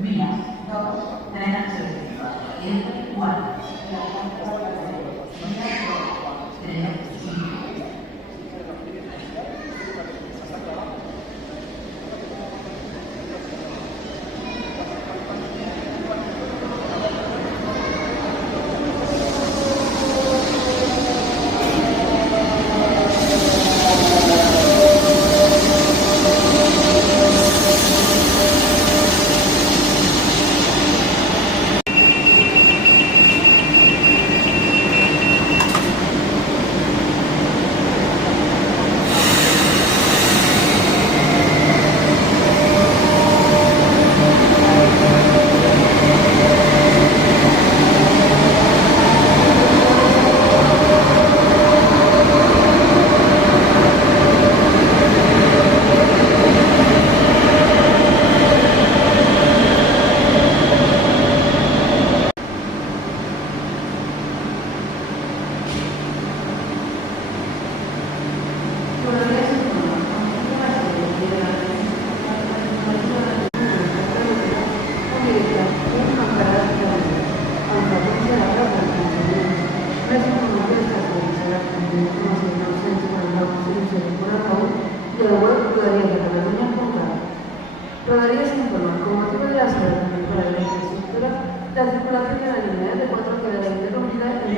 Via, 2, 3 accessi. Entri 4. 3, 5. Rodríguez informa, con motivo de la obra para la infraestructura, la circulación de la línea de 4 queda interrumpida